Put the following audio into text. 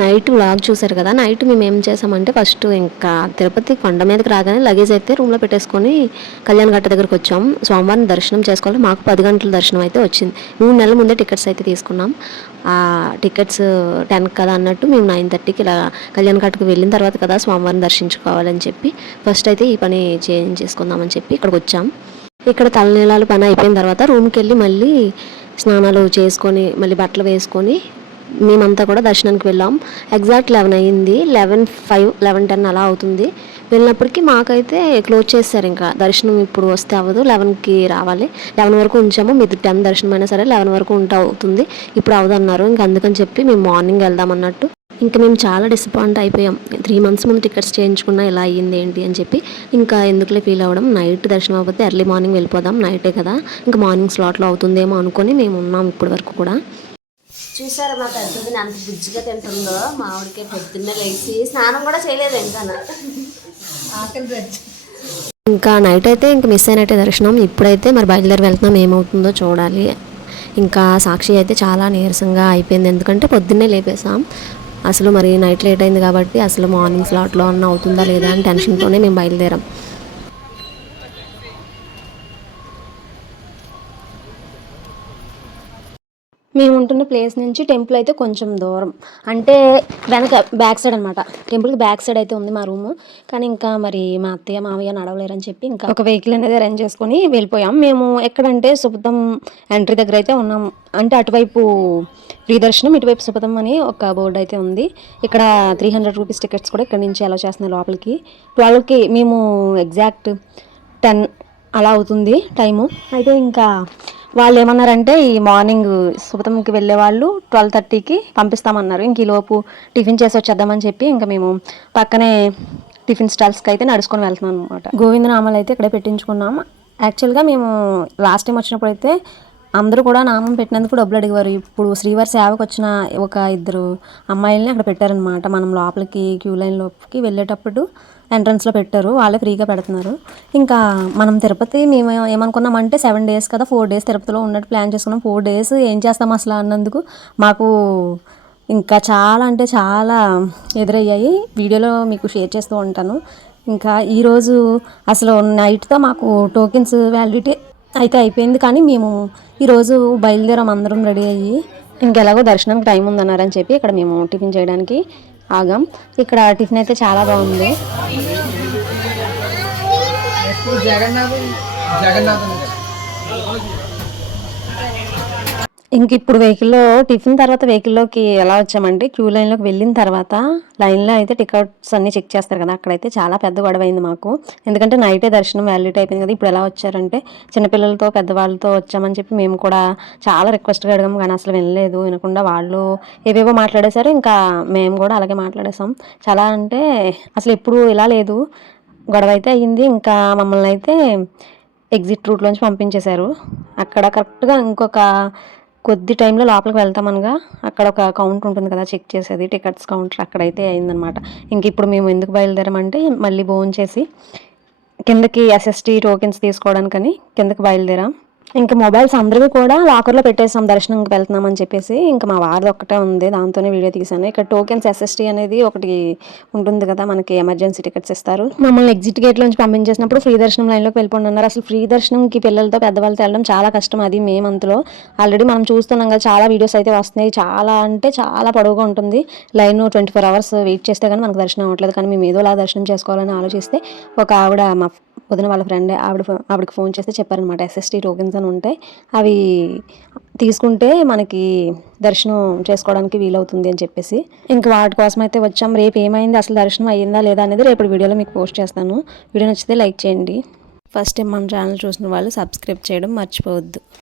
Night vlog చూసారు కదా night మేము ఏం చేసామంటే ఫస్ట్ ఇంకా తిరుపతి కొండ మీదకి రాగానే లగేజ్ అయితే రూమ్లో పెట్టేసుకొని కళ్యాణ్ గట్ట దగ్గరకు వచ్చాం. సోమవారం దర్శనం చేసుకోవాలి. మాకు పది గంటల దర్శనం అయితే వచ్చింది. మూడు నెలల ముందే టికెట్స్ అయితే తీసుకున్నాం. ఆ టికెట్స్ టెన్ కదా అన్నట్టు మేము నైన్ థర్టీకి ఇలా కళ్యాణ్ ఘాట్కి వెళ్ళిన తర్వాత కదా స్వామివారిని దర్శించుకోవాలని చెప్పి ఫస్ట్ అయితే ఈ పని చేంజ్ చేసుకుందామని చెప్పి ఇక్కడికి వచ్చాం. ఇక్కడ తలనీలాలు పని అయిపోయిన తర్వాత రూమ్కి వెళ్ళి మళ్ళీ స్నానాలు చేసుకొని మళ్ళీ బట్టలు వేసుకొని మేమంతా కూడా దర్శనానికి వెళ్ళాం. ఎగ్జాక్ట్ లెవెన్ అయ్యింది. లెవెన్ ఫైవ్ లెవెన్ టెన్ అలా అవుతుంది. వెళ్ళినప్పటికీ మాకైతే క్లోజ్ చేశారు ఇంకా. దర్శనం ఇప్పుడు వస్తే అవ్వదు. లెవెన్కి రావాలి. లెవెన్ వరకు ఉంచాము. మీరు టెన్ దర్శనం అయినా సరే లెవెన్ వరకు ఉంటా అవుతుంది. ఇప్పుడు అవదన్నారు. ఇంకా అందుకని చెప్పి మేము మార్నింగ్ వెళ్దాం అన్నట్టు. ఇంకా మేము చాలా డిసప్పాయింట్ అయిపోయాం. త్రీ మంత్స్ ముందు టికెట్స్ చేయించుకున్నా ఇలా అయ్యింది ఏంటి అని చెప్పి. ఇంకా ఎందుకులే ఫీల్ అవ్వడం. నైట్ దర్శనం అవ్వకపోతే ఎర్లీ మార్నింగ్ వెళ్ళిపోదాం. నైటే కదా. ఇంకా మార్నింగ్ స్లాట్లో అవుతుందేమో అనుకొని మేము ఉన్నాం ఇప్పటి వరకు కూడా. చూసారా మా పెద్దదిని అంత బుజ్జిగా తింటుందో? మామిడికాయ పొద్దున్నే లేచి స్నానం కూడా చేయలేదు ఇంకా ఇంకా నైట్ అయితే ఇంకా మిస్ అయినట్టే దర్శనం. ఇప్పుడైతే మరి బయలుదేరి వెళ్తున్నాం. ఏమవుతుందో చూడాలి. ఇంకా సాక్షి అయితే చాలా నీరసంగా అయిపోయింది. ఎందుకంటే పొద్దున్నే లేపేసాం అసలు మరి నైట్ లేట్ అయింది కాబట్టి అసలు మార్నింగ్ స్లాట్లో అన్న అవుతుందా లేదా అని టెన్షన్తోనే మేము బయలుదేరాం. మేము ఉంటున్న ప్లేస్ నుంచి టెంపుల్ అయితే కొంచెం దూరం. అంటే వెనక బ్యాక్ సైడ్ అనమాట టెంపుల్కి బ్యాక్ సైడ్ అయితే ఉంది మా రూము. కానీ ఇంకా మరి మా అత్తయ్య మామయ్య నడవలేరని చెప్పి ఇంకా ఒక వెహికల్ అనేది అరేంజ్ చేసుకొని వెళ్ళిపోయాం. మేము ఎక్కడంటే సుపతం ఎంట్రీ దగ్గర అయితే ఉన్నాం అంటే అటువైపు ప్రియదర్శనం ఇటువైపు సుపతం అని ఒక బోర్డు అయితే ఉంది. ఇక్కడ త్రీ హండ్రెడ్ రూపీస్ టికెట్స్ కూడా ఇక్కడ నుంచి అలా చేస్తున్నాయి లోపలికి. ట్వెల్వ్కి మేము ఎగ్జాక్ట్ టెన్ అలా అవుతుంది టైము. అయితే ఇంకా వాళ్ళు ఏమన్నారంటే ఈ మార్నింగ్ సుపతంకి వెళ్ళే వాళ్ళు ట్వెల్వ్ థర్టీకి పంపిస్తామన్నారు. ఇంక ఈ లోపు టిఫిన్ చేసి వచ్చేద్దామని చెప్పి ఇంకా మేము పక్కనే టిఫిన్ స్టాల్స్కి అయితే నడుచుకొని వెళ్తున్నాం అనమాట గోవిందనామాలు అయితే ఇక్కడే పెట్టించుకున్నాం యాక్చువల్గా మేము లాస్ట్ టైం వచ్చినప్పుడు అయితే అందరూ కూడా నామం పెట్టినందుకు డబ్బులు అడిగేవారు. ఇప్పుడు శ్రీవారి సేవకు వచ్చిన ఒక ఇద్దరు అమ్మాయిల్ని అక్కడ పెట్టారనమాట మనం లోపలికి క్యూ లైన్ లోపలికి వెళ్ళేటప్పుడు ఎంట్రన్స్లో పెట్టారు. వాళ్ళే ఫ్రీగా పెడుతున్నారు. ఇంకా మనం తిరుపతి మేము ఏమనుకున్నామంటే సెవెన్ డేస్ కదా ఫోర్ డేస్ తిరుపతిలో ఉన్నట్టు ప్లాన్ చేసుకున్నాం. ఫోర్ డేస్ ఏం చేస్తాం అసలు అన్నందుకు మాకు ఇంకా చాలా అంటే చాలా ఎదురయ్యాయి. వీడియోలో మీకు షేర్ చేస్తూ ఉంటాను. ఇంకా ఈరోజు అసలు నైట్తో మాకు టోకెన్స్ వ్యాలిడిటీ అయితే అయిపోయింది. కానీ మేము ఈరోజు బయలుదేరాం. అందరం రెడీ అయ్యి ఇంకెలాగో దర్శనంకి టైం ఉందన్నారని చెప్పి ఇక్కడ మేము టిఫిన్ చేయడానికి ఆగాం. ఇక్కడ టిఫిన్ అయితే చాలా బాగుంది. ఇంక ఇప్పుడు వెహికల్లో టిఫిన్ తర్వాత వెహికల్లోకి ఎలా వచ్చామంటే క్యూ లైన్లోకి వెళ్ళిన తర్వాత లైన్లో అయితే టికెట్స్ అన్ని చెక్ చేస్తారు కదా అక్కడైతే చాలా పెద్ద గొడవ అయింది మాకు. ఎందుకంటే నైటే దర్శనం వ్యాలిడిటీ అయిపోయింది కదా ఇప్పుడు ఎలా వచ్చారంటే చిన్నపిల్లలతో పెద్దవాళ్ళతో వచ్చామని చెప్పి మేము కూడా చాలా రిక్వెస్ట్గా అడిగాము కానీ అసలు వినలేదు వినకుండా వాళ్ళు ఏవేవో మాట్లాడేశారు ఇంకా మేము కూడా అలాగే మాట్లాడేసాం చాలా అంటే అసలు ఎప్పుడు ఇలా లేదు గొడవ అయితే అయ్యింది ఇంకా మమ్మల్ని అయితే ఎగ్జిట్ రూట్లోంచి పంపించేశారు. అక్కడ కరెక్ట్గా ఇంకొక కొద్ది టైంలో లోపలికి వెళ్తామనగా అక్కడ ఒక కౌంటర్ ఉంటుంది కదా చెక్ చేసేది. టికెట్స్ కౌంటర్ అక్కడైతే అయిందనమాట. ఇంక ఇప్పుడు మేము ఎందుకు బయలుదేరామంటే మళ్ళీ భోజనం చేసి కిందకి ఎస్ఎస్టీ టోకెన్స్ తీసుకోవడానికని కిందకి బయలుదేరాం. ఇంకా మొబైల్స్ అందరివి కూడా లాకర్లో పెట్టేసాం దర్శనంకి వెళ్తున్నామని చెప్పేసి. ఇంకా మా వారిది ఒక్కటే ఉంది దాంతోనే వీడియో తీసాను ఇక్కడ టోకెన్స్ ఎస్ఎస్టీ అనేది ఒకటి ఉంటుంది కదా మనకి ఎమర్జెన్సీ టికెట్స్ ఇస్తారు. మమ్మల్ని ఎగ్జిట్ గేట్ నుంచి పంపించేసినప్పుడు ఫ్రీ దర్శనం లైన్లోకి వెళ్ళిపోండి అన్నారు. అసలు ఫ్రీ దర్శనంకి పిల్లలతో పెద్దవాళ్ళతో వెళ్ళడం చాలా కష్టం. అది మే మంత్లో. ఆల్రెడీ మనం చూస్తున్నాం కదా చాలా వీడియోస్ అయితే వస్తున్నాయి. చాలా అంటే చాలా పొడవుగా ఉంటుంది. Line twenty four hours wait చేస్తే కానీ మనకు దర్శనం అవ్వట్లేదు. కానీ మేము ఏదోలా దర్శనం చేసుకోవాలని ఆలోచిస్తే ఒక ఆవిడ మా వదిన వాళ్ళ ఫ్రెండ్ ఆవిడ ఆవిడకి ఫోన్ చేస్తే చెప్పారనమాట ఎస్ఎస్టీ టోకెన్స్ అని ఉంటాయి అవి తీసుకుంటే మనకి దర్శనం చేసుకోవడానికి వీలవుతుంది అని చెప్పేసి. ఇంక వాటి కోసం అయితే వచ్చాం. రేపు ఏమైంది? అసలు దర్శనం అయ్యిందా లేదా అనేది రేపు వీడియోలో మీకు పోస్ట్ చేస్తాను. వీడియో నచ్చితే లైక్ చేయండి. ఫస్ట్ టైం మన ఛానల్ చూసిన వాళ్ళు సబ్స్క్రైబ్ చేయడం మర్చిపోవద్దు.